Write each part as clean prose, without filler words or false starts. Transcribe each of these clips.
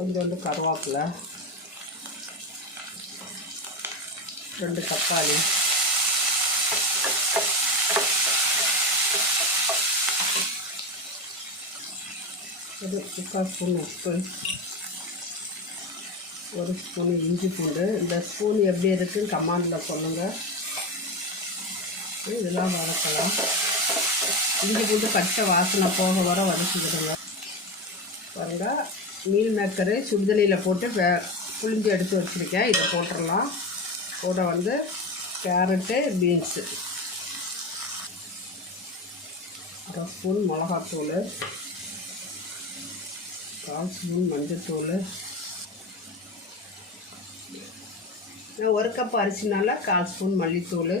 கொஞ்சோண்டு கருவேப்பிலை, 2 தக்காளி, ஒரு 3/4 ஸ்பூன் உப்பு, 1 ஸ்பூன் இஞ்சி பூண்டு. இந்த ஸ்பூன் எப்படி இருக்குன்னு கமெண்டில் சொல்லுங்கள். இதெல்லாம் வதக்கலாம். இஞ்சி பூண்டு பச்சை வாசனை போக வர வதக்கிக்கிடுங்க. பாருங்கள், மீல் மேக்கரு சுடுதண்ணியில் போட்டு புளிஞ்சு எடுத்து வச்சுருக்கேன். இதை போட்டுடலாம். கூட வந்து கேரட்டு, பீன்ஸு, 1/2 ஸ்பூன் மிளகாத்தூள், 1/4 ஸ்பூன் மஞ்சத்தூள், 1 கப் அரிசினால 1/4 ஸ்பூன் மல்லித்தூள்,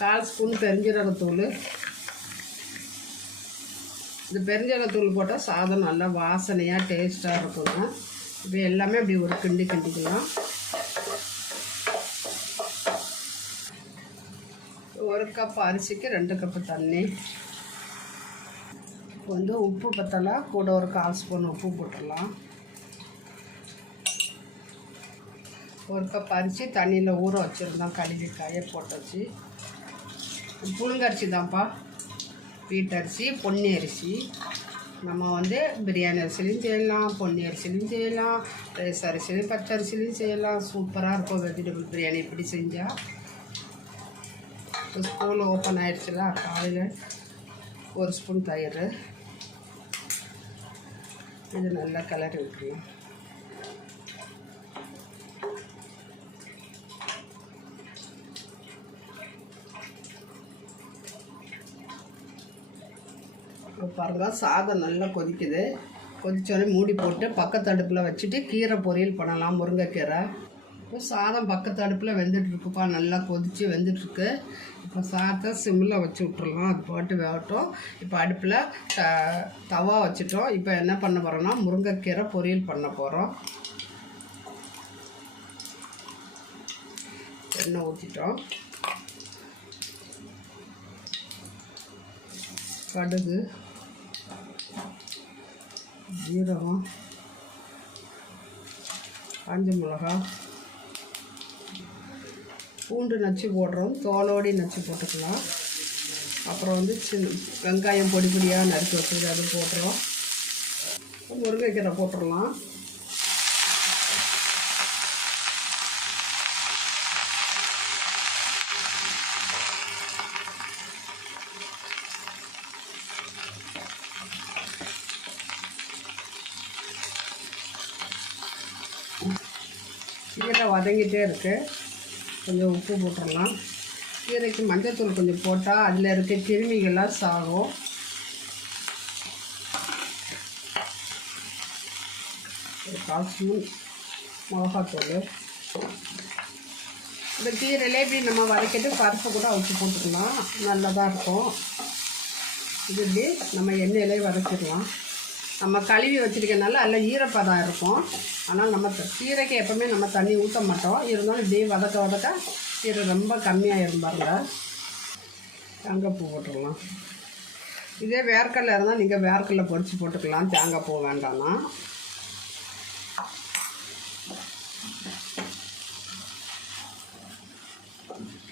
1/4 ஸ்பூன் பெருஞ்சீரகத்தூள். இந்த பெருஞ்சீரகத்தூள் போட்டால் சாதம் நல்லா வாசனையாக டேஸ்ட்டாக இருக்குங்க. இப்போ எல்லாமே அப்படி ஒரு கிண்டிக்கலாம். 1 கப் அரிசிக்கு 2 கப்பு தண்ணி. வந்து உப்பு பத்தலை, கூட ஒரு 1/4 ஸ்பூன் உப்பு போட்டுடலாம். 1 கப் அரிசி தண்ணியில் ஊற வச்சுருந்தோம், கழுவி காய போட்டாச்சு. புழுங்கரிசி தான்ப்பா, வீட்டரிசி, பொன்னி அரிசி. நம்ம வந்து பிரியாணி அரிசிலையும் செய்யலாம், பொன்னி அரிசிலையும் செய்யலாம், ரைஸ் அரிசிலையும் பச்சை அரிசிலையும் செய்யலாம். சூப்பராக இருக்கும் வெஜிடபிள் பிரியாணி இப்படி செஞ்சால். இப்போ ஸ்கூல் ஓப்பன் ஆகிடுச்சுல, காலையில் 1 ஸ்பூன் தயிர். இது நல்லா கிளறி விட்டுருலாம். பாருங்கள், சாதம் நல்லா கொதிக்குது. கொதிச்சோடனே மூடி போட்டு பக்கத்து அடுப்பில் வச்சுட்டு கீரை பொரியல் பண்ணலாம், முருங்கைக்கீரை. இப்போ சாதம் பக்கத்து அடுப்பில் வெந்துட்டுருக்குப்பா, நல்லா கொதித்து வெந்துட்டுருக்கு. இப்போ சாதத்தை சிம்மில் வச்சு விட்ருலாம், அது போட்டு வேகட்டும். இப்போ அடுப்பில் தவா வச்சுட்டோம். இப்போ என்ன பண்ண போகிறோன்னா முருங்கைக்கீரை பொரியல் பண்ண போகிறோம். எண்ணெய் ஊற்றிட்டோம். கடுகு, ஜீரகம், காஞ்ச மிளகா, பூண்டு நச்சு போடுறோம், தோலோடி நச்சு போட்டுக்கலாம். அப்புறம் வந்து வெங்காயம் பொடி பொடியாக நறுக்கி வச்சுட்டு அது போட்டுறோம். முருங்கைக்கீரை போட்டுடலாம். கீரை வதங்கிட்டே இருக்குது. கொஞ்சம் உப்பு போட்டுடலாம். கீரைக்கு மஞ்சத்தூள் கொஞ்சம் போட்டால் அதில் இருக்க கிருமிகள்லாம் சாகும். ஒரு 1/4 ஸ்பூன் மிளகாத்தூள். இந்த கீரையிலே இப்படி நம்ம வதக்கிட்டு பருப்பு கூட அவிச்சு போட்டுக்கலாம், நல்லதாக இருக்கும். இது இப்படி நம்ம எண்ணெயிலே வதக்கிடலாம். நம்ம கழுவி வச்சுருக்கனால அதில் ஈரப்பதம் இருக்கும். ஆனால் நம்ம கீரைக்கு எப்போவுமே நம்ம தண்ணி ஊற்ற மாட்டோம். இருந்தாலும் இப்படி வதக்க கீரை ரொம்ப கம்மியாக இருந்தாங்க. தேங்காய் பூ போட்டுடலாம். இதே வேர்க்கடலை இருந்தால் நீங்கள் வேர்க்கடலை பொரிச்சு போட்டுக்கலாம், தேங்காய் பூ வேண்டாம்னா.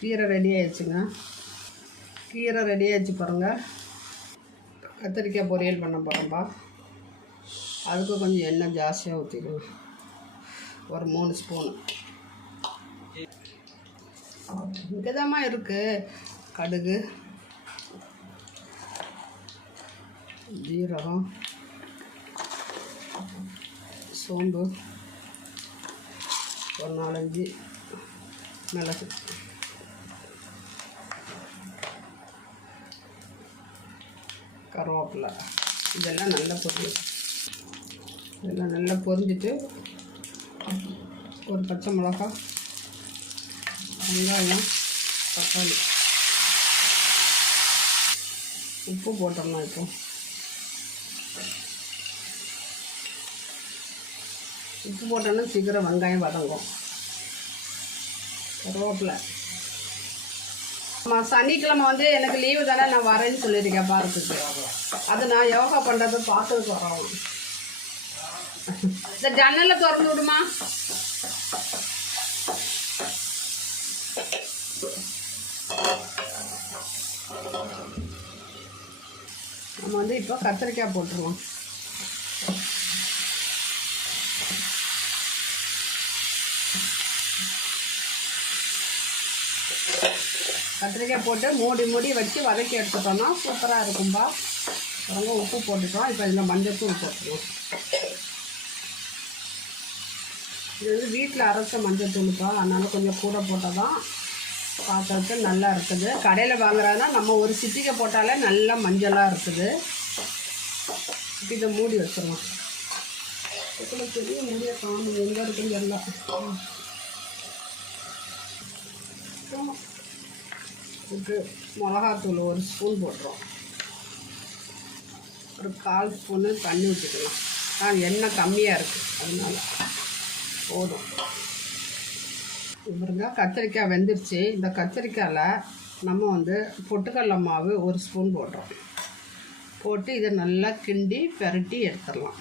கீரை ரெடி ஆயிடுச்சுங்க. கீரை ரெடி ஆகிடுச்சு பாருங்கள். கத்திரிக்காய் பொரியல் பண்ண போகிறோம்ப்பா. அதுக்கு கொஞ்சம் எண்ணெய் ஜாஸ்தியாக ஊற்றிக்கலாம், ஒரு 3 ஸ்பூனு. இங்கே தாம்மா இருக்குது. கடுகு, ஜீரகம், சோம்பு, ஒரு 4-5 மிளகு, கருவேப்பிலை. இதெல்லாம் நல்லா இதெல்லாம் நல்லா பொரிஞ்சிட்டு ஒரு பச்சை மிளகாய், வெங்காயம், தக்காளி, உப்பு போட்டுடலாம். இப்போ உப்பு போட்டோன்னா சீக்கிரம் வெங்காயம் வதங்கும். கருவேப்பிலை, சனிக்கிழமை வந்து எனக்கு லீவு தானே, நான் வரேன்னு சொல்லியிருக்கேன் பார்த்துட்டு. அது நான் யோகா பண்ணுறது பார்த்துட்டு வரோம். இந்த ஜன்னலை திறந்து விடுமா. நம்ம வந்து இப்போ கத்திரிக்காய் போட்டுருவோம். கத்திரிக்காய் போட்டு மூடி வச்சு வதக்கி எடுத்துட்டோம்னா சூப்பராக இருக்கும்பா. ரொம்ப உப்பு போட்டுட்டோம். இப்போ இதில் மஞ்சள்தூள் போட்டுருவோம். இது வந்து வீட்டில் அரைச்ச மஞ்சள்தூளுப்பா, அதனால் கொஞ்சம் கூட போட்டால் தான் பார்க்கறதுக்கு நல்லா இருக்குது. கடையில் வாங்குறதுனா நம்ம ஒரு சிட்டிகை போட்டாலே நல்லா மஞ்சளாக இருக்குது. இப்போ இதை மூடி வச்சிடலாம். இப்போ பெரிய மூடிய காணும் எங்கே இருக்குன்னு எல்லாம். இதுக்கு மிளகாத்தூள் ஒரு ஸ்பூன் போட்டுருவோம். ஒரு 1/4 ஸ்பூனு தண்ணி ஊற்றிக்கலாம். எண்ணெய் கம்மியாக இருக்குது அதனால போதும். இவருங்க கத்திரிக்காய் வெந்துருச்சு. இந்த கத்திரிக்காயில் நம்ம வந்து பொட்டுக்கடலை மாவு 1 ஸ்பூன் போடுறோம். போட்டு இதை நல்லா கிண்டி பெரட்டி எடுத்துடலாம்.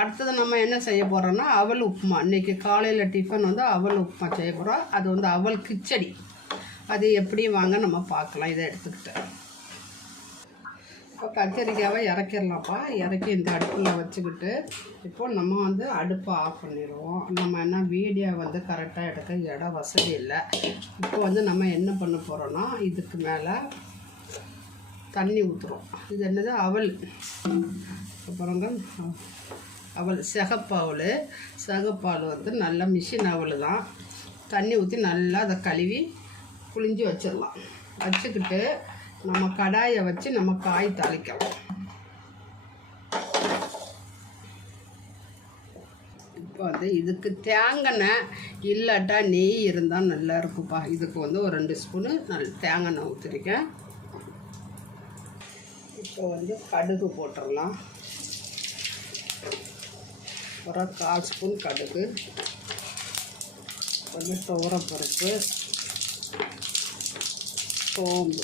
அடுத்தது நம்ம என்ன செய்ய போகிறோம்னா அவல் உப்புமா. இன்றைக்கி காலையில் டிஃபன் வந்து அவல் உப்புமா செய்ய போகிறோம். அது வந்து அவல் கிச்சடி. அது எப்படி வாங்க நம்ம பார்க்கலாம். இதை எடுத்துக்கிட்டு இப்போ கத்திரிக்காவை இறக்கிடலாம்ப்பா. இறக்கி இந்த அடுப்பில் வச்சுக்கிட்டு இப்போது நம்ம வந்து அடுப்பை ஆஃப் பண்ணிடுவோம். நம்ம என்ன வீடியோ வந்து கரெக்டாக எடுக்க இடம் வசதி இல்லை. இப்போ வந்து நம்ம என்ன பண்ண போகிறோன்னா இதுக்கு மேலே தண்ணி ஊற்றுறோம். இது என்னது அவல். அப்புறங்க அவல் சிகப்பால் வந்து நல்லா மிஷின் அவல் தான். தண்ணி ஊற்றி நல்லா அதை கழுவி புளிஞ்சு வச்சிடலாம். வச்சுக்கிட்டு நம்ம கடாயை வச்சு நம்ம காய் தாளிக்கலாம். இப்போ வந்து இதுக்கு தேங்காய் இல்லாட்டா நெய் இருந்தால் நல்லா இருக்குப்பா. இதுக்கு வந்து ஒரு 2 ஸ்பூனு தேங்காய் ஊற்றிருக்கேன். இப்போ வந்து கடுகு போட்டுடலாம். ஒரு 1/4 ஸ்பூன் கடுகு, கொஞ்சம் துவரப்பருப்பு, சோம்பு,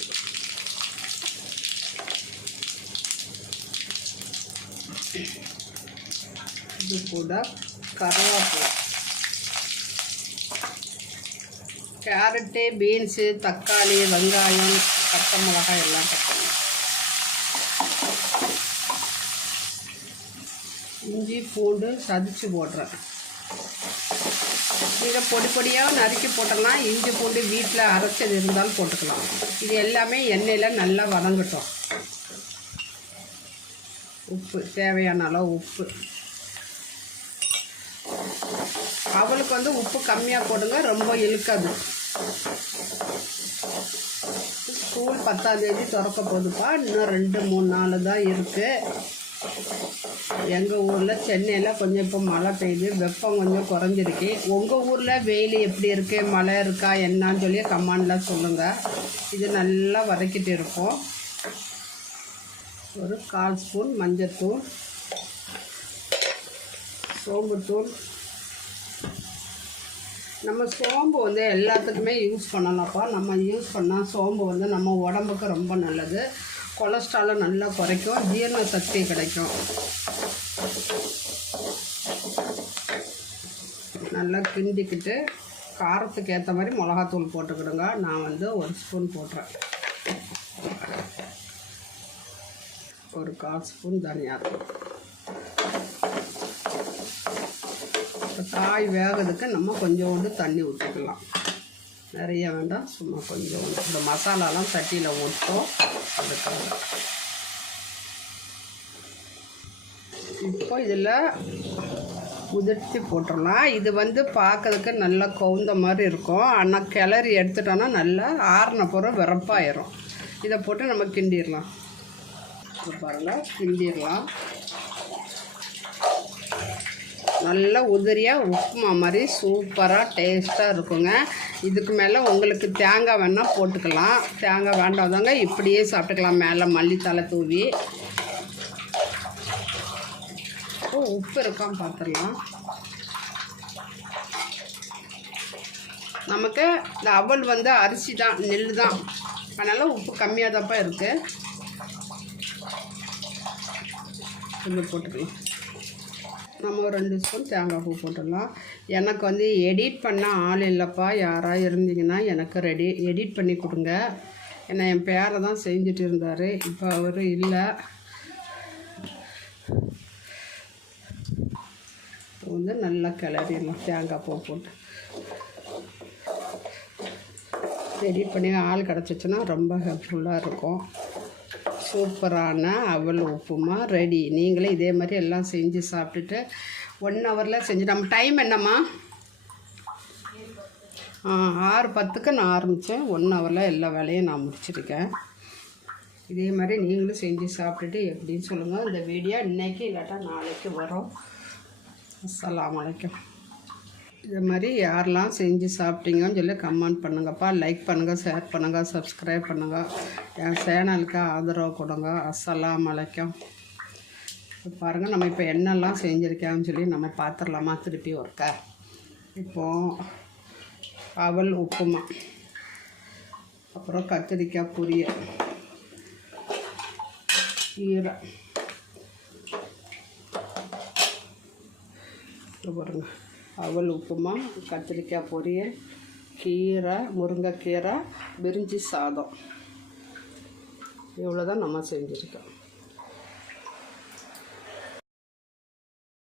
இது கூட கருவேப்பிலை, கேரட்டு, பீன்ஸு, தக்காளி, வெங்காயம், பச்சை மிளகாய் எல்லாம் கட்டணும். இஞ்சி பூண்டு சதிச்சு போடுறேன். இதை பொடியாக நறுக்கி போட்டலாம். இஞ்சி பூண்டு வீட்டில் அரைச்சது இருந்தாலும் போட்டுக்கலாம். இது எல்லாமே எண்ணெயில் நல்லா வதங்கட்டும். உப்பு தேவையான அளவு உப்பு. அவளுக்கு வந்து உப்பு கம்மியாக போடுங்க, ரொம்ப இழுக்காது. ஸ்கூல் 10ஆம் தேதி திறக்க போகுதுப்பா. இன்னும் 2-3 நாள் தான் இருக்குது. எங்கள் ஊரில் சென்னையில் கொஞ்சம் இப்போ மழை பெய்யுது, வெப்பம் கொஞ்சம் குறைஞ்சிருக்கு. உங்கள் ஊரில் வெயில் எப்படி இருக்குது, மழை இருக்கா என்னான்னு சொல்லி கமெண்டில் சொல்லுங்கள். இது நல்லா வதக்கிட்டு இருப்போம். ஒரு 1/4 ஸ்பூன் மஞ்சள்தூள், சோம்புத்தூள். நம்ம சோம்பு வந்து எல்லாத்துக்குமே யூஸ் பண்ணலாம்ப்பா. நம்ம யூஸ் பண்ணால் சோம்பு வந்து நம்ம உடம்புக்கு ரொம்ப நல்லது. கொலஸ்ட்ராலை நல்லா குறைக்கும், ஜீரண சக்தி கிடைக்கும். நல்லா கிண்டிக்கிட்டு காரத்துக்கு ஏற்ற மாதிரி மிளகாத்தூள் போட்டுக்கிடுங்க. நான் வந்து 1 ஸ்பூன் போட்டுறேன். ஒரு 1/4 ஸ்பூன் தனியாத்தூள். காய் வேகிறதுக்கு நம்ம கொஞ்சோண்டு தண்ணி ஊற்றிக்கலாம். நிறைய வேண்டாம், சும்மா கொஞ்சோண்டு. இந்த மசாலாலாம் சட்டியில் ஊற்றோம் அதுக்காக. இப்போ இதில் உதிர்த்தி போட்டுடலாம். இது வந்து பார்க்கறதுக்கு நல்லா கவுந்த மாதிரி இருக்கும். ஆனால் கிளறி எடுத்துட்டோன்னா நல்லா ஆறின பிறகு விறப்பாயிரும். இதை போட்டு நம்ம கிண்டிடலாம். பாருங்கள், கிண்டிடலாம். நல்லா உதிரியாக உப்புமா மாதிரி சூப்பராக டேஸ்ட்டாக இருக்குங்க. இதுக்கு மேலே உங்களுக்கு தேங்காய் வேணால் போட்டுக்கலாம். தேங்காய் வேண்டாதவங்க இப்படியே சாப்பிட்டுக்கலாம், மேலே மல்லித்தலை தூவி. உப்பு இருக்கான்னு பார்த்துடலாம். நமக்கு இந்த அவல் வந்து அரிசி தான், நெல் தான், அதனால் உப்பு கம்மியாக தான்ப்பா இருக்குது. கொஞ்சம் போட்டுக்கலாம். நம்ம ஒரு 2 ஸ்பூன் தேங்காய் பூ போட்டுடலாம். எனக்கு வந்து எடிட் பண்ண ஆள் இல்லைப்பா. யாராக இருந்தீங்கன்னா எனக்கு எடிட் பண்ணி கொடுங்க. ஏன்னா என் பேரை தான் செஞ்சுட்டு இருந்தார், இப்போ அவர் இல்லை. இப்போ வந்து நல்லா கிளறிடலாம். தேங்காய் பூ போட்டு எடிட் பண்ணி ஆள் கிடச்சிச்சின்னா ரொம்ப ஹெல்ப்ஃபுல்லாக இருக்கும். சூப்பரான அவல் உப்புமா ரெடி. நீங்களே இதே மாதிரி எல்லாம் செஞ்சு சாப்பிட்டுட்டு 1 ஹவரில் செஞ்சு. நம்ம டைம் என்னம்மா? 6:10க்கு நான் ஆரம்பித்தேன். 1 ஹவரில் எல்லா வேலையும் நான் முடிச்சிருக்கேன். இதே மாதிரி நீங்களும் செஞ்சு சாப்பிட்டுட்டு எப்படின்னு சொல்லுங்கள். இந்த வீடியோ இன்றைக்கி இல்லாட்டா நாளைக்கு வரும். அஸ்ஸலாமு அலைக்கும். இது மாதிரி யாரெல்லாம் செஞ்சு சாப்பிட்டீங்கன்னு சொல்லி கமெண்ட் பண்ணுங்கப்பா. லைக் பண்ணுங்கள், ஷேர் பண்ணுங்கள், சப்ஸ்கிரைப் பண்ணுங்கள். என் சேனலுக்கு ஆதரவு கொடுங்க. அஸ்ஸலாமு அலைக்கும். பாருங்கள், நம்ம இப்போ என்னெல்லாம் செஞ்சுருக்கேன்னு சொல்லி நம்ம பார்த்துடலாமா திருப்பி ஒருக்கா. இப்போது அவல் உப்புமா, அப்புறம் கத்திரிக்காய் பொரியல், கீரை பாருங்கள். அவல் உப்புமா, கத்திரிக்காய் பொரியல், கீரை, முருங்கைக்கீரை, பிரிஞ்சி சாதம், இவ்வளோ தான் நம்ம செஞ்சுருக்கோம்.